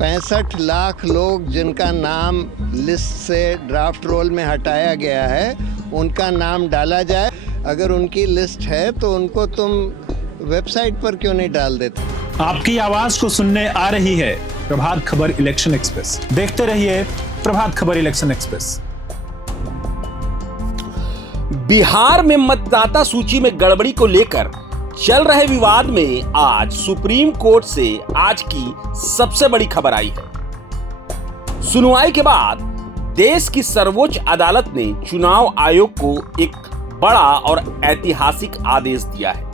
65 लाख लोग जिनका नाम लिस्ट से ड्राफ्ट रोल में हटाया गया है, उनका नाम डाला जाए। अगर उनकी लिस्ट है तो उनको तुम वेबसाइट पर क्यों नहीं डाल देते? आपकी आवाज को सुनने आ रही है प्रभात खबर इलेक्शन एक्सप्रेस। देखते रहिए प्रभात खबर इलेक्शन एक्सप्रेस। बिहार में मतदाता सूची में गड़बड़ी को लेकर चल रहे विवाद में आज सुप्रीम कोर्ट से आज की सबसे बड़ी खबर आई है। सुनवाई के बाद देश की सर्वोच्च अदालत ने चुनाव आयोग को एक बड़ा और ऐतिहासिक आदेश दिया है,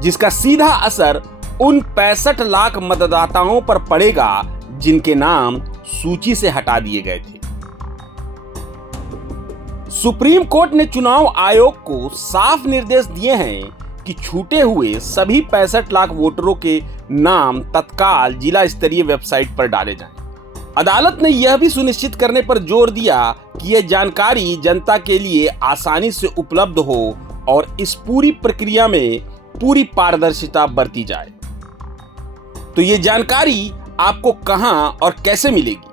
जिसका सीधा असर उन 65 लाख मतदाताओं पर पड़ेगा जिनके नाम सूची से हटा दिए गए थे। सुप्रीम कोर्ट ने चुनाव आयोग को साफ निर्देश दिए हैं कि छूटे हुए सभी 65 लाख वोटरों के नाम तत्काल जिला स्तरीय वेबसाइट पर डाले जाएं। अदालत ने यह भी सुनिश्चित करने पर जोर दिया कि यह जानकारी जनता के लिए आसानी से उपलब्ध हो और इस पूरी प्रक्रिया में पूरी पारदर्शिता बरती जाए। तो ये जानकारी आपको कहां और कैसे मिलेगी?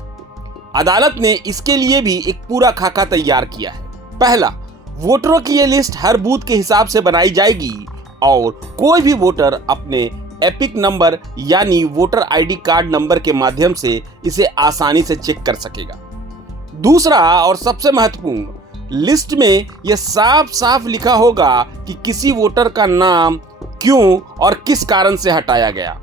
अदालत ने इसके लिए भी एक पूरा खाका तैयार किया है। पहला, वोटरों की यह लिस्ट हर बूथ के हिसाब से बनाई जाएगी और कोई भी वोटर अपने एपिक नंबर यानी वोटर आईडी कार्ड नंबर के माध्यम से इसे आसानी से चेक कर सकेगा। दूसरा और सबसे महत्वपूर्ण, लिस्ट में यह साफ साफ लिखा होगा कि किसी वोटर का नाम क्यों और किस कारण से हटाया गया।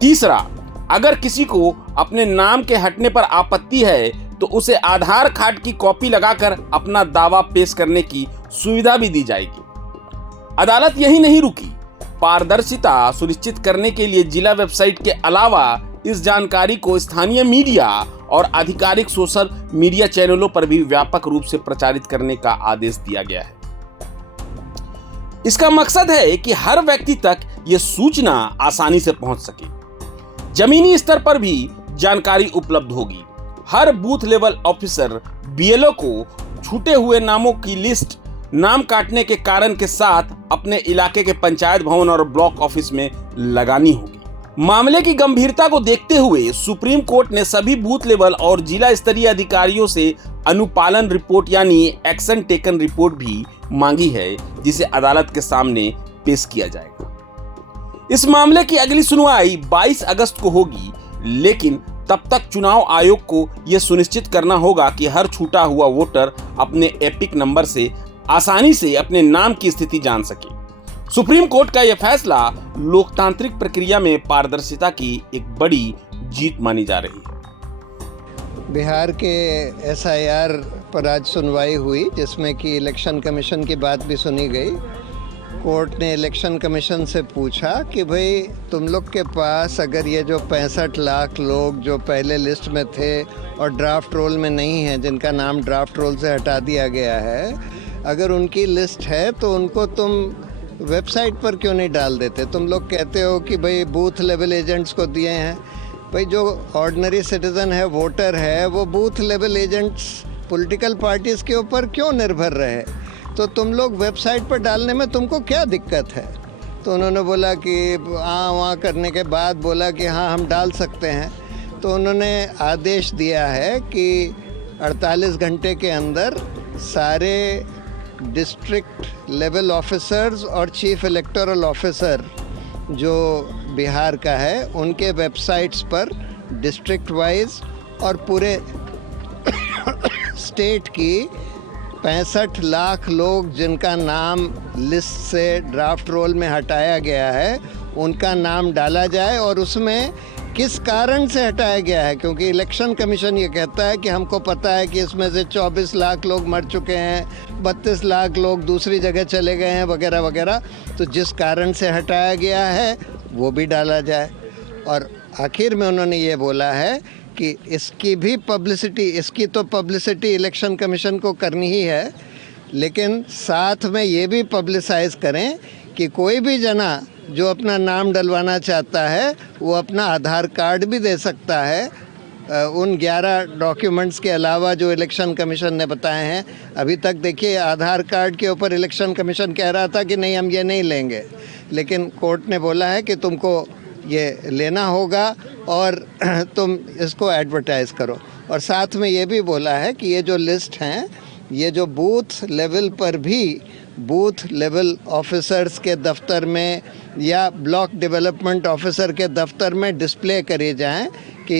तीसरा, अगर किसी को अपने नाम के हटने पर आपत्ति है तो उसे आधार कार्ड की कॉपी लगाकर अपना दावा पेश करने की सुविधा भी दी जाएगी। अदालत यही नहीं रुकी, पारदर्शिता सुनिश्चित करने के लिए जिला वेबसाइट के अलावा इस जानकारी को स्थानीय मीडिया और आधिकारिक सोशल मीडिया चैनलों पर भी व्यापक रूप से प्रचारित करने का आदेश दिया गया है। इसका मकसद है कि हर व्यक्ति तक यह सूचना आसानी से पहुंच सके। जमीनी स्तर पर भी जानकारी उपलब्ध होगी। हर बूथ लेवल ऑफिसर बीएलओ को छूटे हुए नामों की लिस्ट नाम काटने के कारण के साथ अपने इलाके के पंचायत भवन और ब्लॉक ऑफिस में लगानी होगी। मामले की गंभीरता को देखते हुए सुप्रीम कोर्ट ने सभी बूथ लेवल और जिला स्तरीय अधिकारियों से अनुपालन रिपोर्ट यानी एक्शन टेकन रिपोर्ट भी मांगी है, जिसे अदालत के सामने पेश किया जाएगा। इस मामले की अगली सुनवाई 22 अगस्त को होगी, लेकिन तब तक चुनाव आयोग को यह सुनिश्चित करना होगा कि हर छूटा हुआ वोटर अपने एपिक नंबर से आसानी से अपने नाम की स्थिति जान सके। सुप्रीम कोर्ट का यह फैसला लोकतांत्रिक प्रक्रिया में पारदर्शिता की एक बड़ी जीत मानी जा रही है। बिहार के एसआईआर पर आज सुनवाई हुई, जिसमें कि इलेक्शन कमीशन की बात भी सुनी गई। कोर्ट ने इलेक्शन कमीशन से पूछा कि भाई तुम लोग के पास अगर ये जो 65 लाख लोग जो पहले लिस्ट में थे और ड्राफ्ट रोल में नहीं है, जिनका नाम ड्राफ्ट रोल से हटा दिया गया है, अगर उनकी लिस्ट है तो उनको तुम वेबसाइट पर क्यों नहीं डाल देते? तुम लोग कहते हो कि भाई बूथ लेवल एजेंट्स को दिए हैं। भाई जो ऑर्डिनरी सिटीज़न है, वोटर है, वो booth level agents political parties के ऊपर क्यों निर्भर रहे? तो तुम लोग वेबसाइट पर डालने में तुमको क्या दिक्कत है? तो उन्होंने बोला कि हाँ, वहाँ करने के बाद बोला कि हाँ हम डाल सकते हैं। तो उन्होंने आदेश दिया है कि 48 घंटे के अंदर सारे डिस्ट्रिक्ट लेवल ऑफिसर्स और चीफ इलेक्टोरल ऑफिसर जो बिहार का है, उनके वेबसाइट्स पर डिस्ट्रिक्ट वाइज और पूरे स्टेट की 65 लाख लोग जिनका नाम लिस्ट से ड्राफ्ट रोल में हटाया गया है, उनका नाम डाला जाए और उसमें किस कारण से हटाया गया है। क्योंकि इलेक्शन कमीशन ये कहता है कि हमको पता है कि इसमें से 24 लाख लोग मर चुके हैं, 32 लाख लोग दूसरी जगह चले गए हैं, वगैरह वगैरह। तो जिस कारण से हटाया गया है वो भी डाला जाए। और आखिर में उन्होंने ये बोला है कि इसकी भी पब्लिसिटी, इसकी तो पब्लिसिटी इलेक्शन कमीशन को करनी ही है, लेकिन साथ में ये भी पब्लिसाइज करें कि कोई भी जना जो अपना नाम डलवाना चाहता है वो अपना आधार कार्ड भी दे सकता है, उन 11 डॉक्यूमेंट्स के अलावा जो इलेक्शन कमीशन ने बताए हैं। अभी तक देखिए आधार कार्ड के ऊपर इलेक्शन कमीशन कह रहा था कि नहीं हम ये नहीं लेंगे, लेकिन कोर्ट ने बोला है कि तुमको ये लेना होगा और तुम इसको एडवर्टाइज़ करो। और साथ में ये भी बोला है कि ये जो लिस्ट हैं ये जो बूथ लेवल पर भी बूथ लेवल ऑफिसर्स के दफ्तर में या ब्लॉक डेवलपमेंट ऑफिसर के दफ्तर में डिस्प्ले करे जाएं कि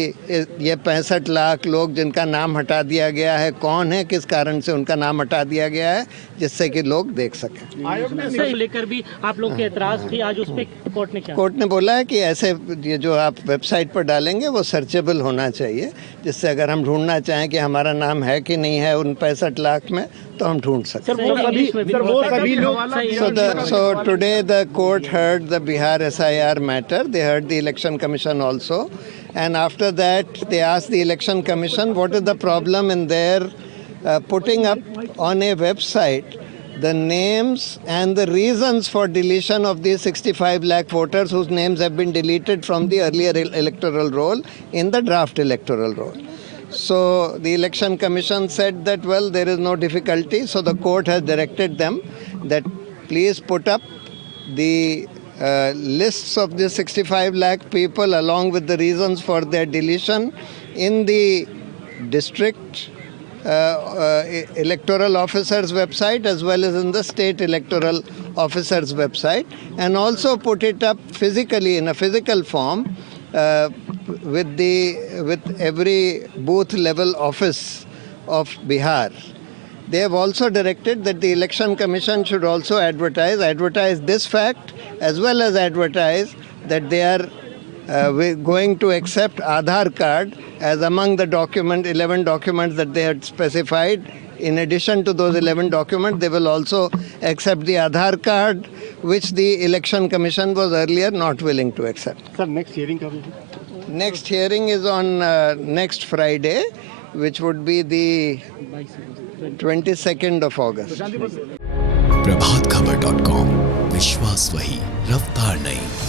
ये 65 लाख लोग जिनका नाम हटा दिया गया है कौन है, किस कारण से उनका नाम हटा दिया गया है, जिससे कि लोग देख सकें। आयोग ने लेकर भी आप लोग के एतराज थी, आज उस पे कोर्ट ने बोला है कि ऐसे ये जो आप वेबसाइट पर डालेंगे वो सर्चेबल होना चाहिए, जिससे अगर हम ढूंढना चाहें कि हमारा नाम है कि नहीं है उन 65 लाख में तो हम ढूंढ सकते हैं। So today the court heard the Bihar SIR matter. They heard the Election Commission also, and after that they asked the Election Commission what is the problem in their putting up on a website the names and the reasons for deletion of these 65 lakh voters whose names have been deleted from the earlier electoral roll in the draft electoral roll. So the Election Commission said that, well, there is no difficulty. So the court has directed them that please put up the lists of the 65 lakh people along with the reasons for their deletion in the district electoral officer's website as well as in the state electoral officer's website, and also put it up physically in a physical form with every booth level office of Bihar. They have also directed that the Election Commission should also advertise this fact as well as advertise that they are going to accept Aadhaar card as among the 11 documents that they had specified. In addition to those 11 documents, they will also accept the Aadhaar card, which the Election Commission was earlier not willing to accept. Sir, next hearing कब? Next hearing is on next Friday, which would be the 22nd of August. प्रभातखबर.com, विश्वास वही, रफ्तार नहीं।